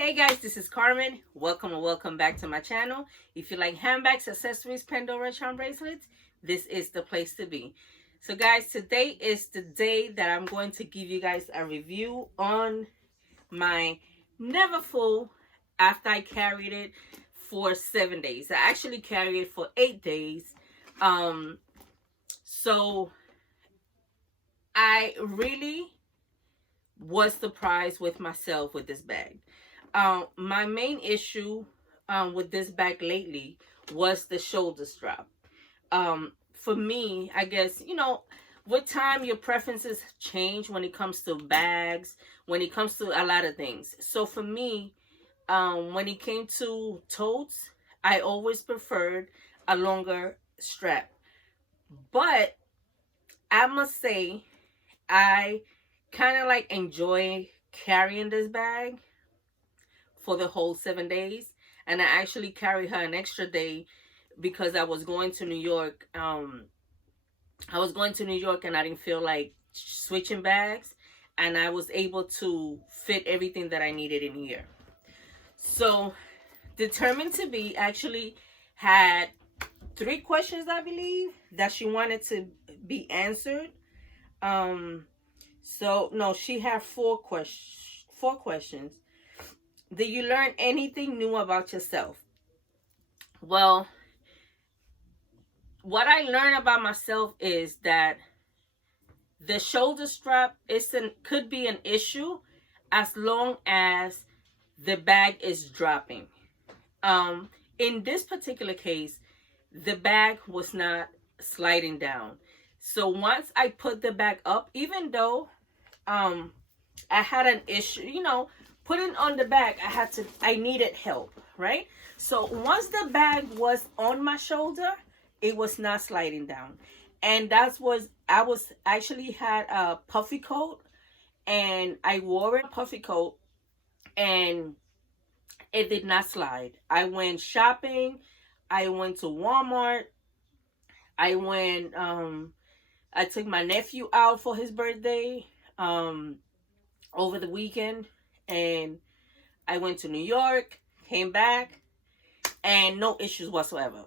Hey guys, this is Carmen. Welcome and welcome back to my channel. If you like handbags, accessories, Pandora charm bracelets, this is the place to be. So guys, today is the day that I'm going to give you guys a review on my Never Full after I carried it for 7 days. I actually carried it for 8 days. So I really was surprised with myself with this bag. My main issue with this bag lately was the shoulder strap. For me, I guess, with time, your preferences change when it comes to bags, when it comes to a lot of things. So for me, when it came to totes, I always preferred a longer strap. But I must say, I kind of like enjoy carrying this bag for the whole 7 days, and I actually carried her an extra day because I was going to New York. I was going to New York and I didn't feel like switching bags, and I was able to fit everything that I needed in here. So Determined to Be actually had 3 questions, I believe, that she wanted to be answered. So no, she had 4 questions. Did you learn anything new about yourself? Well, what I learned about myself is that the shoulder strap could be an issue as long as the bag is dropping. In this particular case, the bag was not sliding down. So once I put the bag up, even though I had an issue, putting on the bag, I needed help, right? So once the bag was on my shoulder, it was not sliding down. And I was actually had a puffy coat, and I wore a puffy coat, and it did not slide. I went shopping. I went to Walmart. I took my nephew out for his birthday over the weekend, and I went to New York, came back, and no issues whatsoever.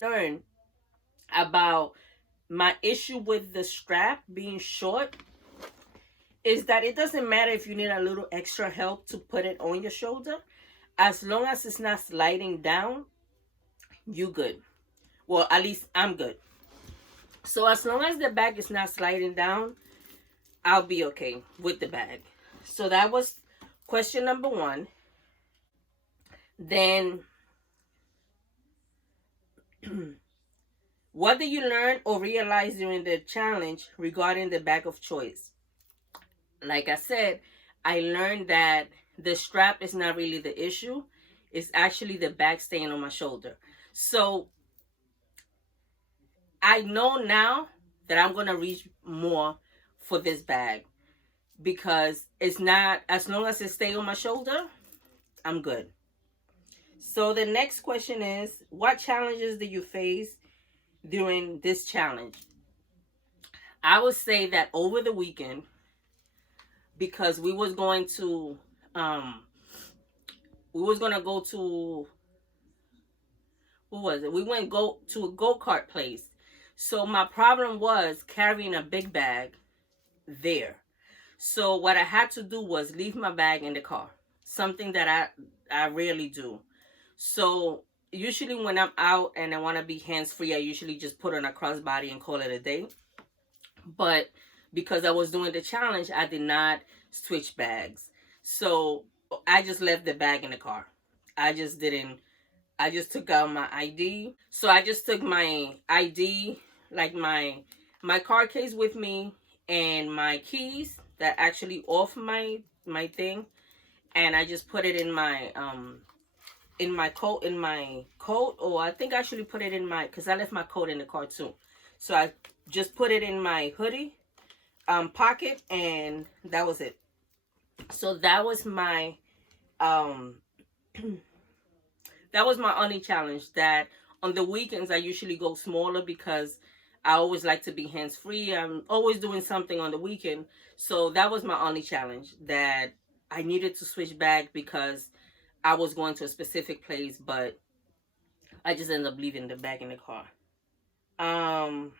Learned about my issue with the strap being short is that it doesn't matter if you need a little extra help to put it on your shoulder. As long as it's not sliding down, you good. Well, at least I'm good. So as long as the bag is not sliding down, I'll be okay with the bag. So that was question number 1. Then, what did you learn or realize during the challenge regarding the bag of choice? Like I said, I learned that the strap is not really the issue. It's actually the bag staying on my shoulder. So I know now that I'm going to reach more for this bag, because it's not, as long as it stays on my shoulder, I'm good. So the next question is, what challenges did you face during this challenge? I would say that over the weekend, because we was going to go to, what was it? We went to a go-kart place. So my problem was carrying a big bag there. So what I had to do was leave my bag in the car, something that I rarely do. So usually when I'm out and I want to be hands-free, I usually just put on a crossbody and call it a day. But because I was doing the challenge, I did not switch bags. So I just left the bag in the car. I just took out my ID. So I just took my ID, like my car case with me, and my keys that actually off my thing, and I just put it in my coat, or I think I actually put it in my, because I left my coat in the car too. So I just put it in my hoodie pocket, and that was it. So that was my that was my only challenge. That on the weekends I usually go smaller because I always like to be hands-free. I'm always doing something on the weekend. So that was my only challenge, that I needed to switch bag because I was going to a specific place, but I just ended up leaving the bag in the car. Um,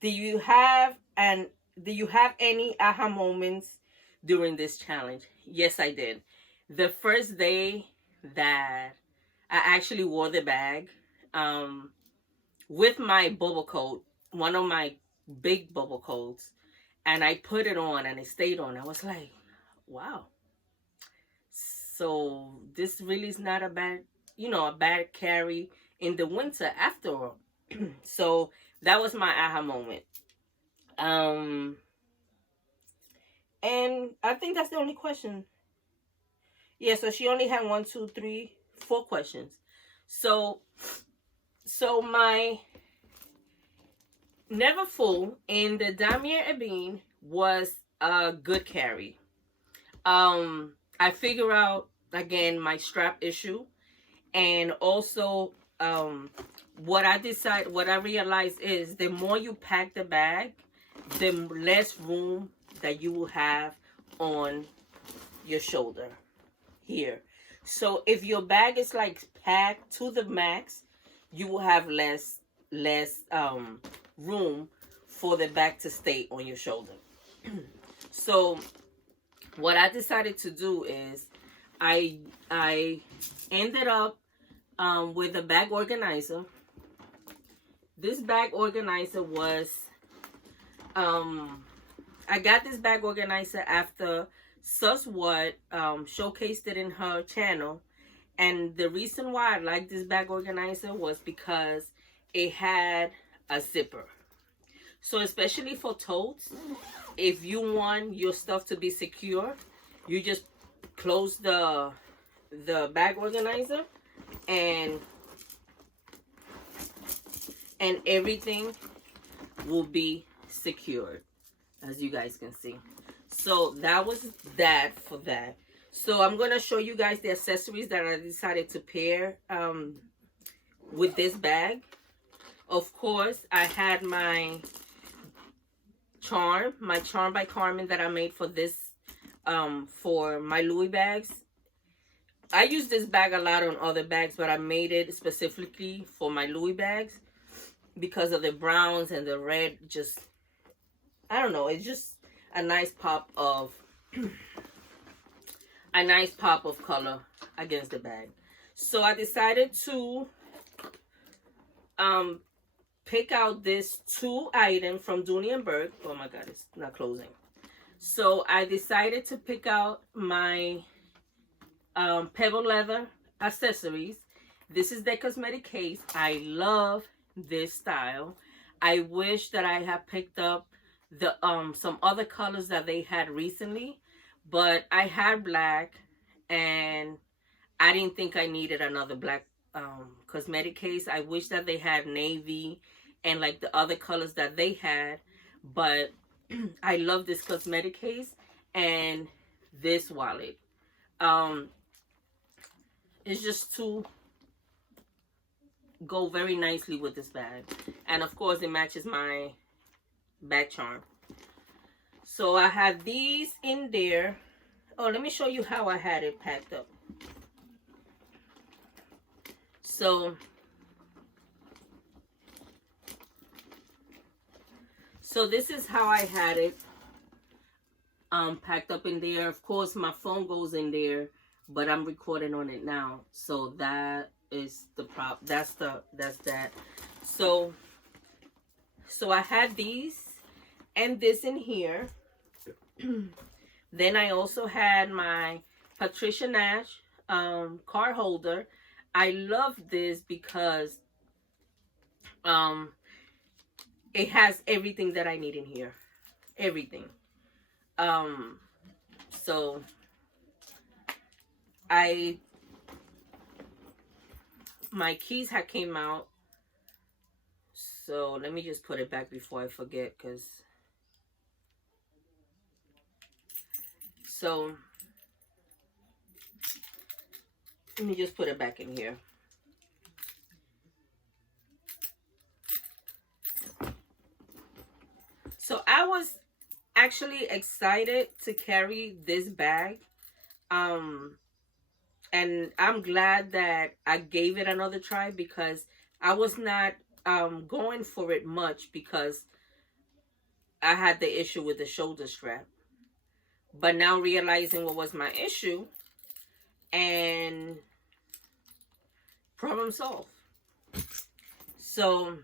do you have and do you have any aha moments during this challenge? Yes, I did. The first day that I actually wore the bag, um, with my bubble coat, one of my big bubble coats, and I put it on and it stayed on. I was like, wow. So this really is not a bad, a bad carry in the winter after all. So that was my aha moment. Um, and I think that's the only question. Yeah, so she only had 1, 2, 3, 4 questions. So, my Never Full in the Damier Ebene was a good carry. I figure out again my strap issue, and also what I realized is the more you pack the bag, the less room that you will have on your shoulder here. So if your bag is like packed to the max, you will have less room for the bag to stay on your shoulder. So what I decided to do is I ended up with a bag organizer. This bag organizer was I got this bag organizer after Sus What showcased it in her channel. And the reason why I like this bag organizer was because it had a zipper. So especially for totes, if you want your stuff to be secure, you just close the bag organizer and everything will be secured, as you guys can see. So that was that for that. So I'm gonna show you guys the accessories that I decided to pair with this bag. Of course, I had my charm by Carmen that I made for this for my Louis bags. I use this bag a lot on other bags, but I made it specifically for my Louis bags because of the browns and the red. Just, I don't know, it's just a nice pop of color against the bag. So I decided to pick out this 2 item from Dooney and Burke. Oh my god, it's not closing. So I decided to pick out my pebble leather accessories. This is their cosmetic case. I love this style. I wish that I had picked up the some other colors that they had recently, but I had black and I didn't think I needed another black cosmetic case. I wish that they had navy and like the other colors that they had, but I love this cosmetic case and this wallet. It's just to go very nicely with this bag, and of course it matches my bag charm. So I have these in there. Oh, let me show you how I had it packed up. So this is how I had it packed up in there. Of course my phone goes in there, but I'm recording on it now, so that is the prop. That's that. So I had these and this in here. Then I also had my Patricia Nash card holder. I love this because it has everything that I need in here. Everything. So my keys had came out. So let me just put it back before I forget, because so let me just put it back in here. So I was actually really excited to carry this bag. And I'm glad that I gave it another try, because I was not going for it much because I had the issue with the shoulder strap. But now realizing what was my issue, and problem solved. So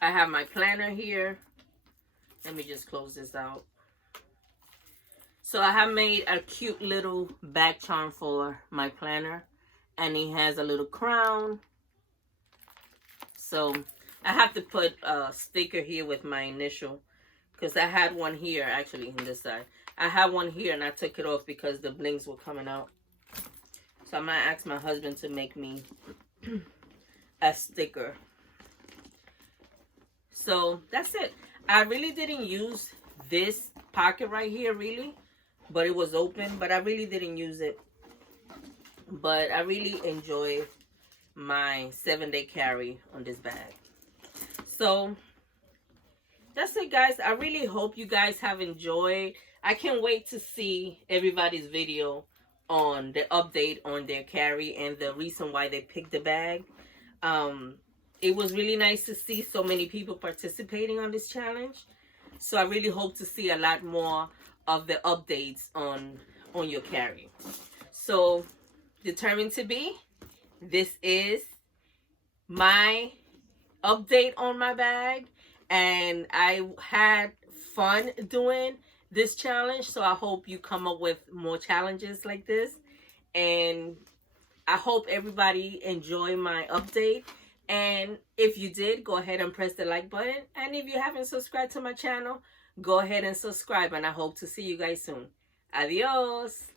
I have my planner here. Let me just close this out. So I have made a cute little back charm for my planner, and it has a little crown. So I have to put a sticker here with my initial, because I had one here actually on this side. I had one here and I took it off because the blings were coming out. So I might ask my husband to make me a sticker. So that's it. I really didn't use this pocket right here, really, but it was open, but I really didn't use it. But I really enjoy my 7-day carry on this bag. So that's it, guys. I really hope you guys have enjoyed. I can't wait to see everybody's video on the update on their carry and the reason why they picked the bag. It was really nice to see so many people participating on this challenge. So I really hope to see a lot more of the updates on your carry. So determined to be, this is my update on my bag, and I had fun doing this challenge. So I hope you come up with more challenges like this, and I hope everybody enjoyed my update. And if you did, go ahead and press the like button. And if you haven't subscribed to my channel, go ahead and subscribe. And I hope to see you guys soon. Adios.